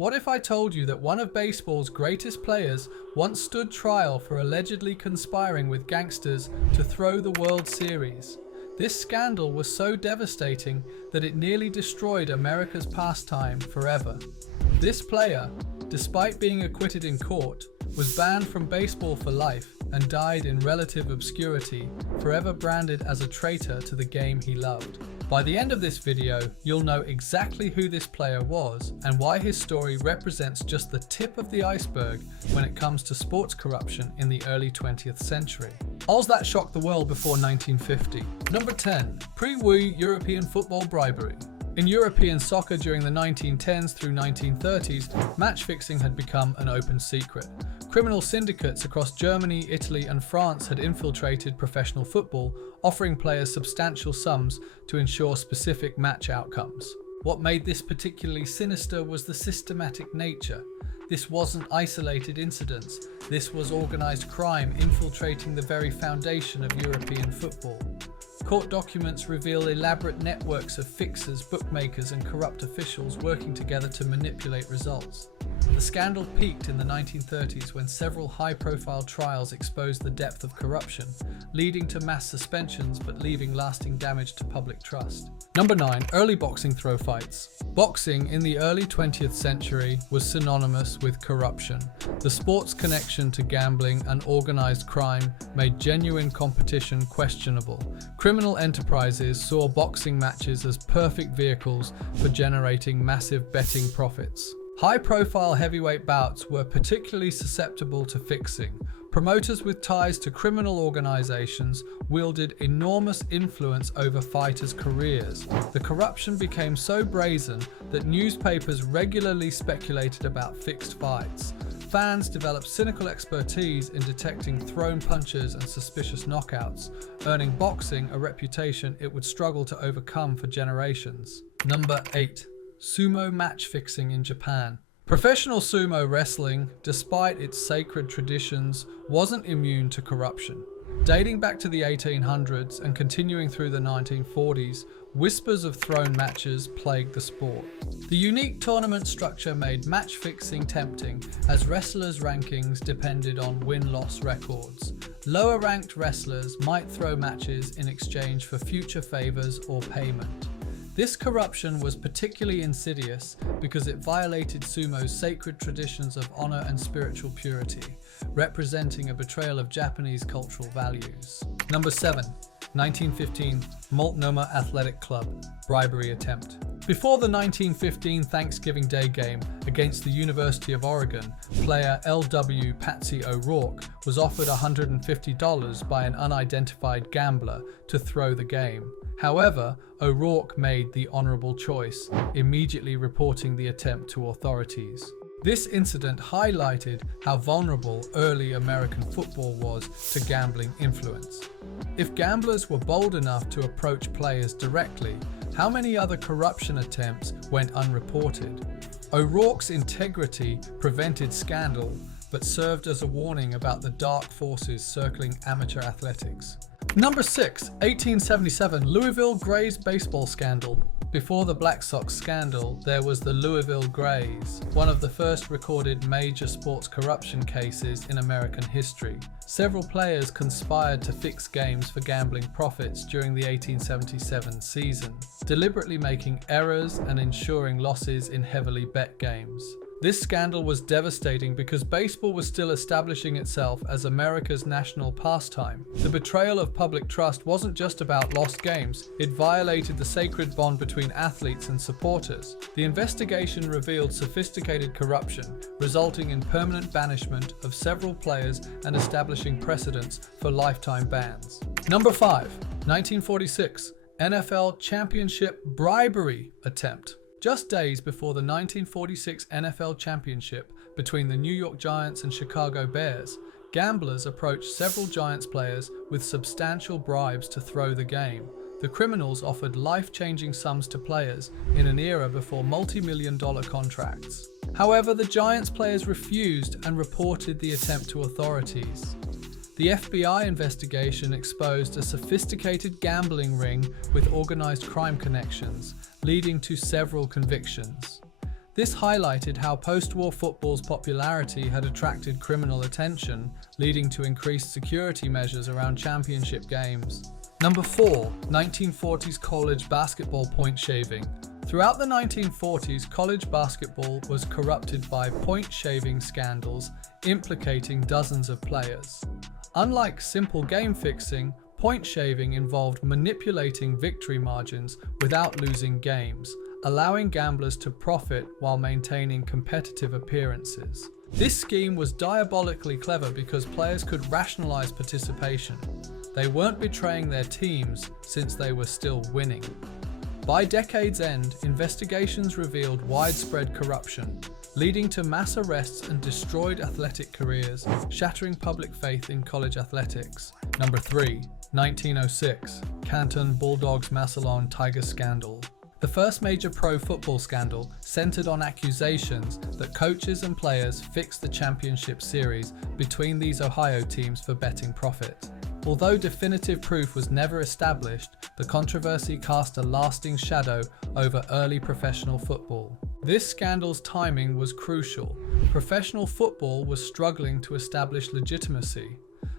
What if I told you that one of baseball's greatest players once stood trial for allegedly conspiring with gangsters to throw the World Series? This scandal was so devastating that it nearly destroyed America's pastime forever. This player, despite being acquitted in court, was banned from baseball for life and died in relative obscurity, forever branded as a traitor to the game he loved. By the end of this video, you'll know exactly who this player was and why his story represents just the tip of the iceberg when it comes to sports corruption in the early 20th century. Odds that shocked the world before 1950. Number 10. Pre-Wii European football bribery. In European soccer during the 1910s through 1930s, match fixing had become an open secret. Criminal syndicates across Germany, Italy, and France had infiltrated professional football, offering players substantial sums to ensure specific match outcomes. What made this particularly sinister was the systematic nature. This wasn't isolated incidents. This was organized crime infiltrating the very foundation of European football. Court documents reveal elaborate networks of fixers, bookmakers, and corrupt officials working together to manipulate results. The scandal peaked in the 1930s when several high-profile trials exposed the depth of corruption, leading to mass suspensions but leaving lasting damage to public trust. Number 9. Early boxing throw fights. Boxing in the early 20th century was synonymous with corruption. The sport's connection to gambling and organized crime made genuine competition questionable. Criminal enterprises saw boxing matches as perfect vehicles for generating massive betting profits. High-profile heavyweight bouts were particularly susceptible to fixing. Promoters with ties to criminal organizations wielded enormous influence over fighters' careers. The corruption became so brazen that newspapers regularly speculated about fixed fights. Fans developed cynical expertise in detecting thrown punches and suspicious knockouts, earning boxing a reputation it would struggle to overcome for generations. Number 8. Sumo match fixing in Japan. Professional sumo wrestling, despite its sacred traditions, wasn't immune to corruption. Dating back to the 1800s and continuing through the 1940s, whispers of thrown matches plagued the sport. The unique tournament structure made match fixing tempting as wrestlers' rankings depended on win-loss records. Lower-ranked wrestlers might throw matches in exchange for future favors or payment. This corruption was particularly insidious because it violated sumo's sacred traditions of honor and spiritual purity, representing a betrayal of Japanese cultural values. Number 7. 1915 Multnomah Athletic Club bribery attempt. Before the 1915 Thanksgiving Day game against the University of Oregon, player L.W. Patsy O'Rourke was offered $150 by an unidentified gambler to throw the game. However, O'Rourke made the honorable choice, immediately reporting the attempt to authorities. This incident highlighted how vulnerable early American football was to gambling influence. If gamblers were bold enough to approach players directly, how many other corruption attempts went unreported? O'Rourke's integrity prevented scandal, but served as a warning about the dark forces circling amateur athletics. Number 6. 1877 Louisville Grays baseball scandal. Before the Black Sox scandal, there was the Louisville Grays, one of the first recorded major sports corruption cases in American history. Several players conspired to fix games for gambling profits during the 1877 season, deliberately making errors and ensuring losses in heavily bet games. This scandal was devastating because baseball was still establishing itself as America's national pastime. The betrayal of public trust wasn't just about lost games, it violated the sacred bond between athletes and supporters. The investigation revealed sophisticated corruption, resulting in permanent banishment of several players and establishing precedents for lifetime bans. Number 5. 1946 NFL Championship bribery attempt. Just days before the 1946 NFL Championship between the New York Giants and Chicago Bears, gamblers approached several Giants players with substantial bribes to throw the game. The criminals offered life-changing sums to players in an era before multi-million-dollar contracts. However, the Giants players refused and reported the attempt to authorities. The FBI investigation exposed a sophisticated gambling ring with organized crime connections, leading to several convictions. This highlighted how post-war football's popularity had attracted criminal attention, leading to increased security measures around championship games. Number 4. 1940s college basketball point shaving. Throughout the 1940s, college basketball was corrupted by point shaving scandals implicating dozens of players. Unlike simple game fixing, point shaving involved manipulating victory margins without losing games, allowing gamblers to profit while maintaining competitive appearances. This scheme was diabolically clever because players could rationalize participation. They weren't betraying their teams since they were still winning. By decade's end, investigations revealed widespread corruption, leading to mass arrests and destroyed athletic careers, shattering public faith in college athletics. Number 3. 1906. Canton Bulldogs Massillon Tigers Scandal. The first major pro football scandal centered on accusations that coaches and players fixed the championship series between these Ohio teams for betting profit. Although definitive proof was never established, the controversy cast a lasting shadow over early professional football. This scandal's timing was crucial. Professional football was struggling to establish legitimacy.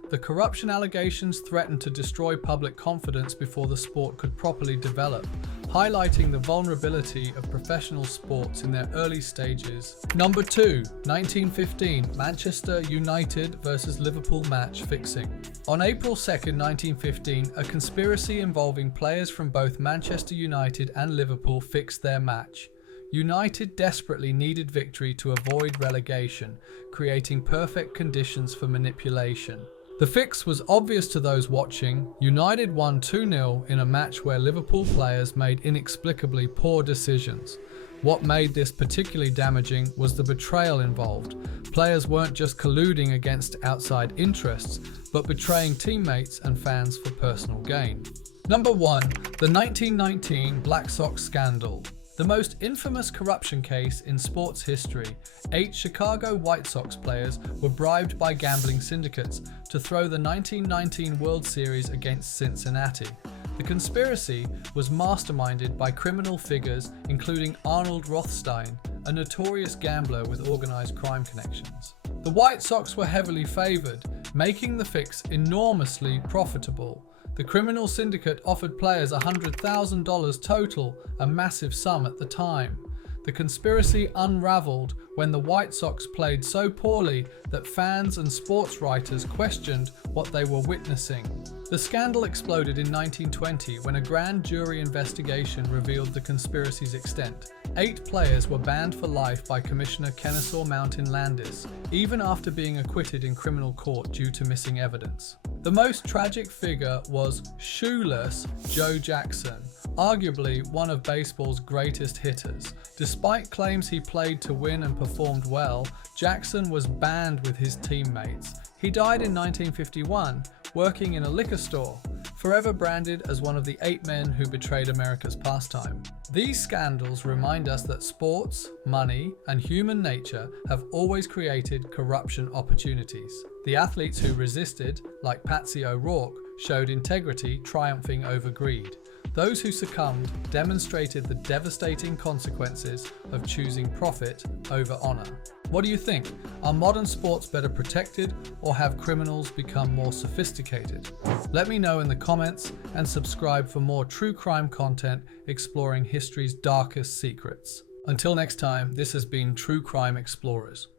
The corruption allegations threatened to destroy public confidence before the sport could properly develop, highlighting the vulnerability of professional sports in their early stages. Number 2. 1915 Manchester United vs Liverpool match fixing. On April 2, 1915, a conspiracy involving players from both Manchester United and Liverpool fixed their match. United desperately needed victory to avoid relegation, creating perfect conditions for manipulation. The fix was obvious to those watching. United won 2-0 in a match where Liverpool players made inexplicably poor decisions. What made this particularly damaging was the betrayal involved. Players weren't just colluding against outside interests, but betraying teammates and fans for personal gain. Number 1. The 1919 Black Sox Scandal. The most infamous corruption case in sports history. 8 Chicago White Sox players were bribed by gambling syndicates to throw the 1919 World Series against Cincinnati. The conspiracy was masterminded by criminal figures including Arnold Rothstein, a notorious gambler with organized crime connections. The White Sox were heavily favored, making the fix enormously profitable. The criminal syndicate offered players $100,000 total, a massive sum at the time. The conspiracy unraveled when the White Sox played so poorly that fans and sports writers questioned what they were witnessing. The scandal exploded in 1920 when a grand jury investigation revealed the conspiracy's extent. 8 players were banned for life by Commissioner Kennesaw Mountain Landis, even after being acquitted in criminal court due to missing evidence. The most tragic figure was shoeless Joe Jackson, arguably one of baseball's greatest hitters. Despite claims he played to win and performed well, Jackson was banned with his teammates. He died in 1951, working in a liquor store, forever branded as one of the 8 men who betrayed America's pastime. These scandals remind us that sports, money, and human nature have always created corruption opportunities. The athletes who resisted, like Patsy O'Rourke, showed integrity, triumphing over greed. Those who succumbed demonstrated the devastating consequences of choosing profit over honor. What do you think? Are modern sports better protected, or have criminals become more sophisticated? Let me know in the comments, and subscribe for more true crime content exploring history's darkest secrets. Until next time, this has been True Crime Explorers.